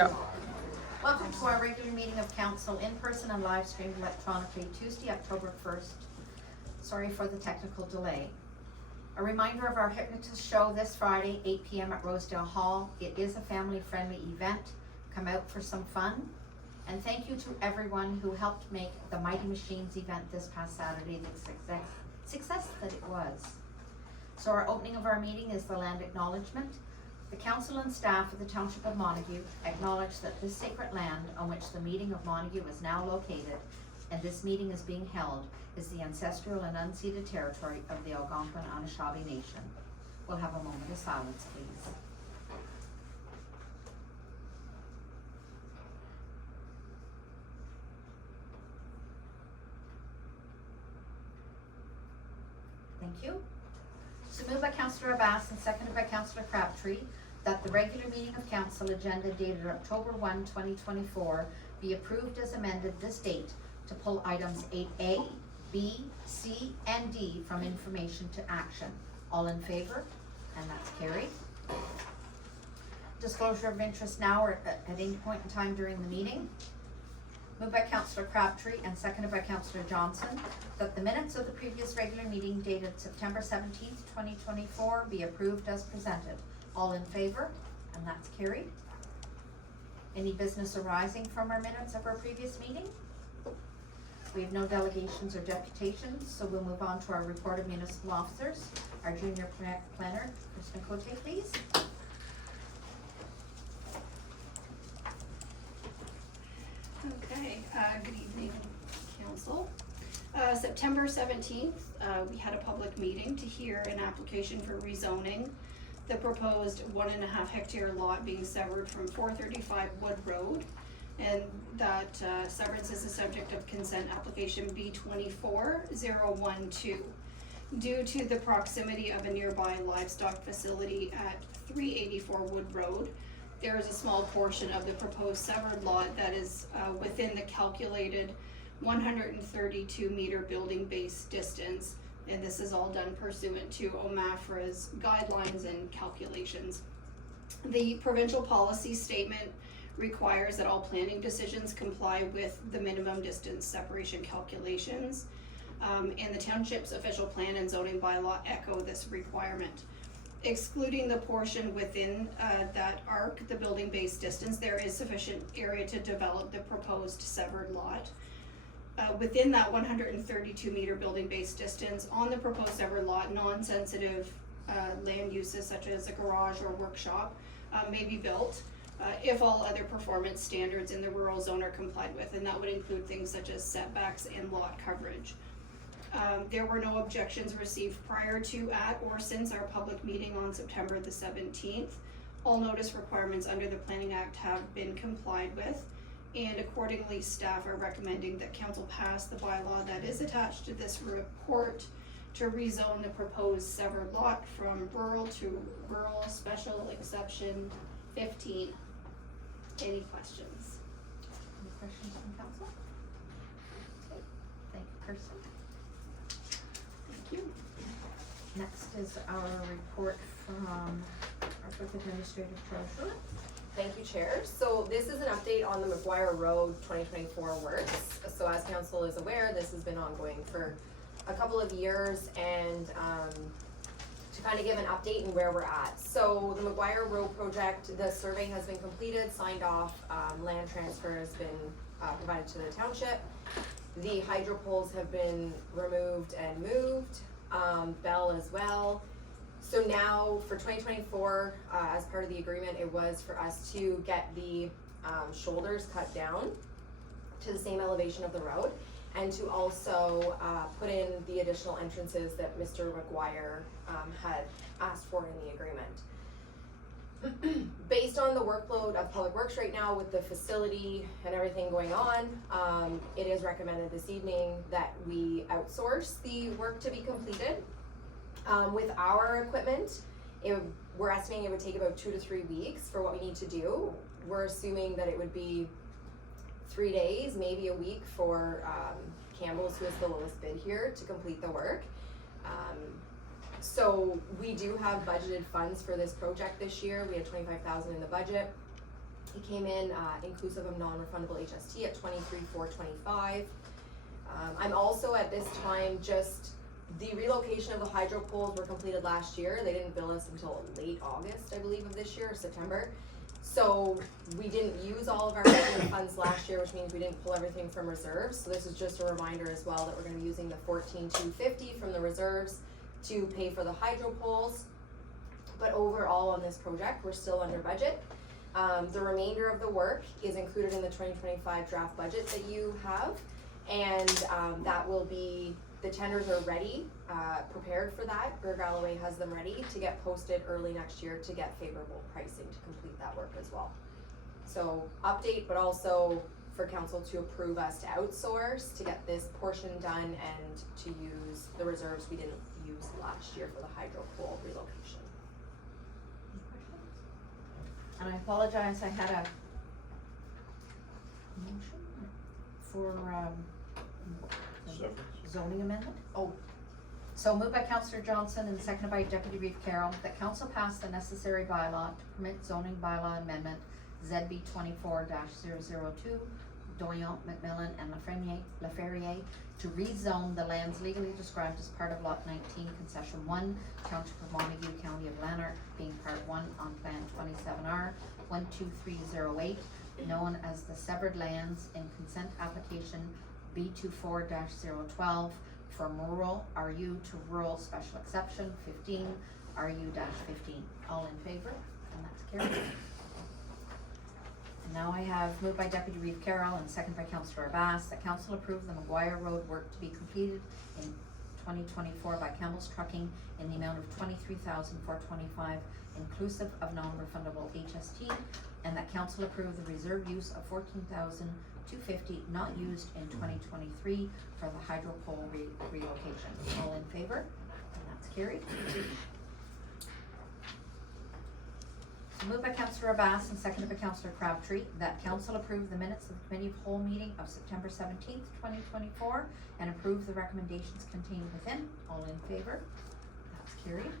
Go. Welcome to our regular meeting of council in person and live streamed electronically Tuesday, October 1st. Sorry for the technical delay. A reminder of our hypnotist show this Friday, 8 p.m. at Rosedale Hall. It is a family-friendly event. Come out for some fun. And thank you to everyone who helped make the Mighty Machines event this past Saturday the success that it was. So our opening of our meeting is the land acknowledgement. The council and staff of the Township of Montague acknowledge that this sacred land on which the meeting of Montague is now located and this meeting is being held is the ancestral and unceded territory of the Algonquin Anishinaabe Nation. We'll have a moment of silence, please. Thank you. So moved by Councillor Abbas and seconded by Councillor Crabtree that the regular meeting of council agenda dated October 1, 2024 be approved as amended this date to pull items 8A, B, C, and D from information to action. All in favor? And that's carried. Disclosure of interest now or at any point in time during the meeting. Moved by Councillor Crabtree and seconded by Councillor Johnson that the minutes of the previous regular meeting dated September 17th, 2024 be approved as presented. All in favor? And that's carried. Any business arising from our minutes of our previous meeting? We have no delegations or deputations, so we'll move on to our report of municipal officers. Our junior planner, Kristen Cote, please. Okay, good evening, council. September 17th, we had a public meeting to hear an application for rezoning the proposed 1.5 hectare lot being severed from 435 Wood Road. And that severance is the subject of consent application B24012. Due to the proximity of a nearby livestock facility at 384 Wood Road, there is a small portion of the proposed severed lot that is within the calculated 132 meter building base distance, and this is all done pursuant to OMAFRA's guidelines and calculations. The provincial policy statement requires that all planning decisions comply with the minimum distance separation calculations, and the township's official plan and zoning bylaw echo this requirement. Excluding the portion within that arc, the building base distance, there is sufficient area to develop the proposed severed lot. Within that 132 meter building base distance on the proposed severed lot, non-sensitive land uses such as a garage or workshop may be built if all other performance standards in the rural zone are complied with, and that would include things such as setbacks and lot coverage. There were no objections received prior to, at, or since our public meeting on September the 17th. All notice requirements under the Planning Act have been complied with, and accordingly staff are recommending that council pass the bylaw that is attached to this report to rezone the proposed severed lot from rural to rural special exception 15. Any questions? Any questions from council? Okay. Thank you, Kirsten. Thank you. Next is our report from our clerk administrative treasurer. Thank you, Chair. So this is an update on the McGuire Road 2024 works. So as council is aware, this has been ongoing for a couple of years, and to kind of give an update and where we're at. So the McGuire Road project, the survey has been completed, signed off, land transfer has been provided to the township. The hydro poles have been removed and moved, Bell as well. So now for 2024, as part of the agreement, it was for us to get the shoulders cut down to the same elevation of the road, and to also put in the additional entrances that Mr. McGuire had asked for in the agreement. Based on the workload of Public Works right now with the facility and everything going on, it is recommended this evening that we outsource the work to be completed. With our equipment, we're estimating it would take about 2 to 3 weeks for what we need to do. We're assuming that it would be 3 days, maybe a week for Campbell's, who is the lowest bid here, to complete the work. So we do have budgeted funds for this project this year. We had $25,000 in the budget. It came in, inclusive of non-refundable HST at 23,425. I'm also at this time the relocation of the hydro poles were completed last year. They didn't bill us until late August, I believe, of this year, or September. So we didn't use all of our revenue funds last year, which means we didn't pull everything from reserves. So this is just a reminder as well that we're gonna be using the 14,250 from the reserves to pay for the hydro poles. But overall on this project, we're still under budget. The remainder of the work is included in the 2025 draft budget that you have. And that will be, the tenders are ready, prepared for that. Galloway has them ready to get posted early next year to get favorable pricing to complete that work as well. So update, but also for council to approve us to outsource to get this portion done and to use the reserves we didn't use last year for the hydro pole relocation. And I apologize, I had a motion for, zoning amendment? Oh. So moved by Councillor Johnson and seconded by Deputy Reeve Carroll, that council pass the necessary bylaw to permit zoning bylaw amendment ZB 24-002, Doyon, McMillan, and Laferriere to rezone the lands legally described as part of Lot 19, Concession 1, Township of Montague, County of Lanark, being Part 1 on Plan 27R 12308, known as the severed lands in consent application B24-012 from rural RU to rural special exception 15 RU-15. All in favor? And that's carried. And now I have moved by Deputy Reeve Carroll and seconded by Councillor Abbas that council approve the McGuire Road work to be completed in 2024 by Campbell's Trucking in the amount of $23,425 inclusive of non-refundable HST, and that council approve the reserve use of $14,250 not used in 2023 for the hydro pole relocation. All in favor? And that's carried. Moved by Councillor Abbas and seconded by Councillor Crabtree that council approve the minutes of the committee of whole meeting of September 17th, 2024 and approve the recommendations contained within. All in favor? That's carried.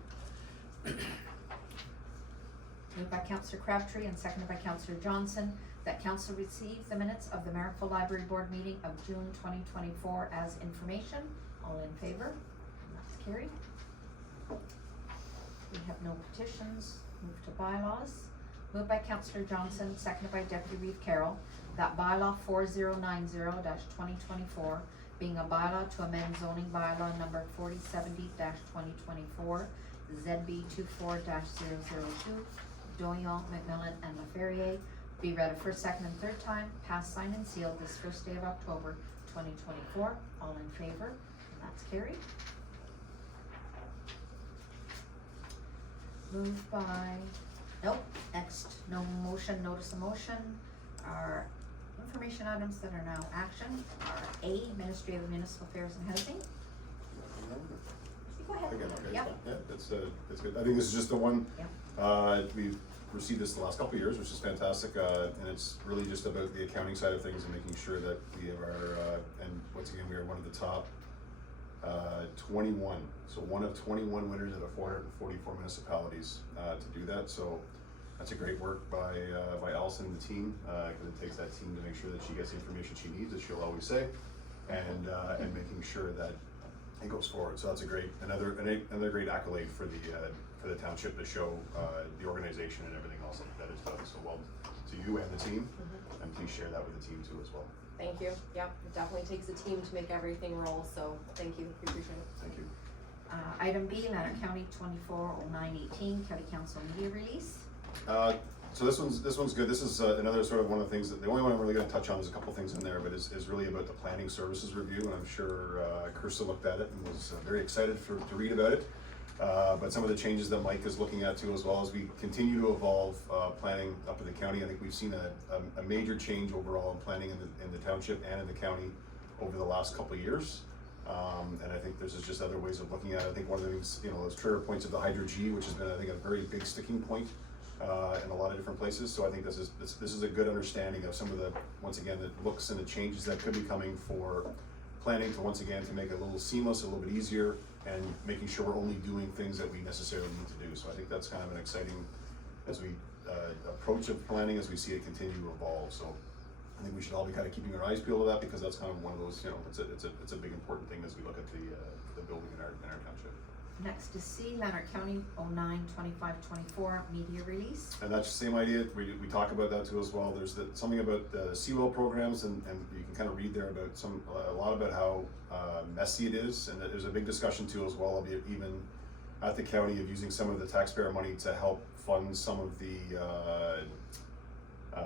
Moved by Councillor Crabtree and seconded by Councillor Johnson that council receive the minutes of the Marrickville Library Board meeting of June 2024 as information. All in favor? And that's carried. We have no petitions. Move to bylaws. Moved by Councillor Johnson, seconded by Deputy Reeve Carroll, that bylaw 4090-2024, being a bylaw to amend zoning bylaw number 4070-2024, ZB 24-002, Doyon, McMillan, and Laferriere, be read a first, second, and third time, passed, signed, and sealed this first day of October 2024. All in favor? And that's carried. Moved by, nope, next, no motion, notice of motion. Our information items that are now action are A, Ministry of Municipal Affairs and Housing. Go ahead. Again, okay, Yep. fine. Yeah, that's good. I think this is just the one. Yep. We've received this the last couple of years, which is fantastic, and it's really just about the accounting side of things and making sure that we have our, and once again, we are one of the top 21, so one of 21 winners out of 444 municipalities to do that. So that's a great work by Allison and the team, because it takes that team to make sure that she gets the information she needs, as she'll always say, and making sure that it goes forward. So that's another great accolade for the township to show the organization and everything else that is done so well to you and the team, and please share that with the team too as well. Thank you. Yep, it definitely takes a team to make everything roll, so thank you, we appreciate it. Thank you. Item B, Lanark County 240918, County Council media release. So this one's good. This is another sort of one of the things that the only one I'm really going to touch on is a couple things in there, but is really about the planning services review, and I'm sure Kirsta looked at it and was very excited to read about it. But some of the changes that Mike is looking at too, as well as we continue to evolve planning up in the county. I think we've seen a major change overall in planning in the township and in the county over the last couple of years. And I think there's just other ways of looking at it. I think one of the things, those trigger points of the Hydro G, which has been, I think, a very big sticking point in a lot of different places. So I think this is a good understanding of some of the, once again, the looks and the changes that could be coming for planning to, once again, to make it a little seamless, a little bit easier, and making sure we're only doing things that we necessarily need to do. So I think that's kind of an exciting, as we approach of planning as we see it continue to evolve, so I think we should all be kind of keeping our eyes peeled to that, because that's kind of one of those, you know, it's a big important thing as we look at the building in our township. Next is C, Lanark County 09-25-24 media release. And that's the same idea, we talk about that too as well, there's something about the seawall programs, and you can kind of read there about a lot about how messy it is, and there's a big discussion too as well, even at the county, of using some of the taxpayer money to help fund some of the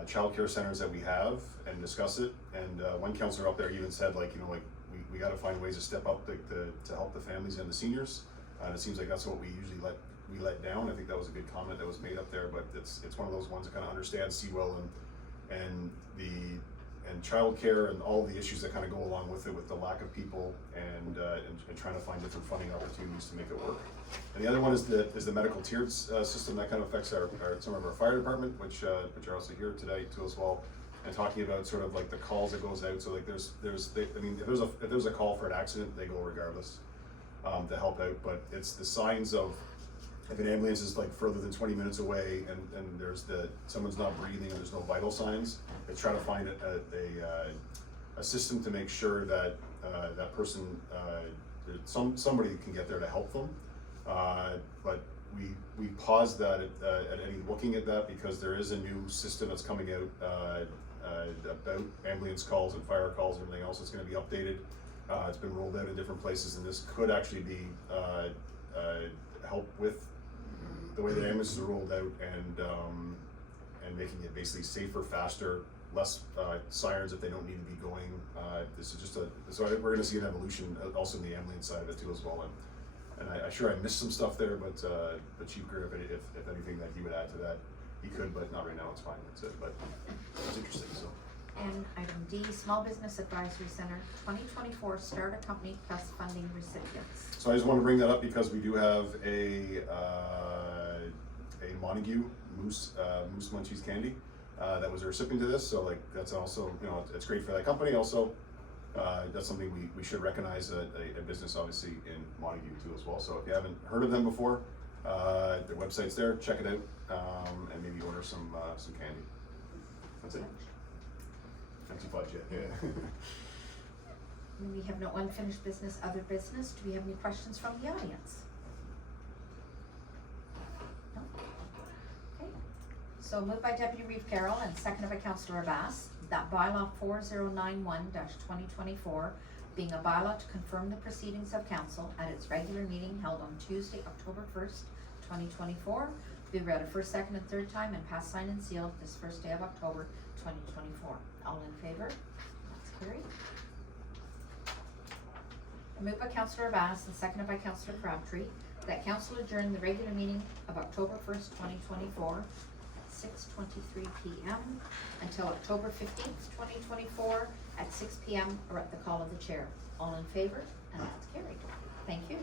childcare centers that we have, and discuss it. And one counselor up there even said, like, you know, like, we gotta find ways to step up to help the families and the seniors. And it seems like that's what we usually let down. I think that was a good comment that was made up there, but it's one of those ones that kind of understands Seawell and childcare and all the issues that kind of go along with it, with the lack of people and trying to find different funding opportunities to make it work. And the other one is the medical tiered system that kind of affects some of our fire department, which are also here today too as well, and talking about sort of like the calls that goes out. So like if there's a call for an accident, they go regardless to help out. But it's the signs of if an ambulance is like further than 20 minutes away and there's someone's not breathing and there's no vital signs, it's trying to find a system to make sure that that person somebody can get there to help them. But we paused that at any looking at that, because there is a new system that's coming out about ambulance calls and fire calls and everything else. It's going to be updated. It's been rolled out in different places, and this could actually be help with the way the ambulances are rolled out, and making it basically safer, faster, less sirens if they don't need to be going. This is just so we're going to see an evolution also in the ambulance side of it too as well. And I'm sure I missed some stuff there, but Chief Greer, if anything that he would add to that, he could, but not right now. It's fine. That's it. But it's interesting. So. And item D, Small Business Advisory Center 2024 Starter Company Plus funding recipients. So I just want to bring that up because we do have a Montague Moose Munchies candy that was a recipient to this. So like that's also, you know, it's great for that company. Also, that's something we should recognize a business obviously in Montague too as well. So if you haven't heard of them before, their website's there. Check it out, and maybe order some candy. That's it. Not too much yet. Yeah. We have no unfinished business, other business. Do we have any questions from the audience? No? Okay. So moved by Deputy Reeve Carroll and seconded by Councillor Abbas, that bylaw 4091-2024, being a bylaw to confirm the proceedings of council at its regular meeting held on Tuesday, October 1st, 2024, be read a first, second, and third time and passed, signed, and sealed this first day of October 2024. All in favor? That's carried. Moved by Councillor Abbas and seconded by Councillor Crabtree, that council adjourn the regular meeting of October 1st, 2024, 6:23 p.m. until October 15th, 2024 at 6 p.m. or at the call of the chair. All in favor? And that's carried. Thank you.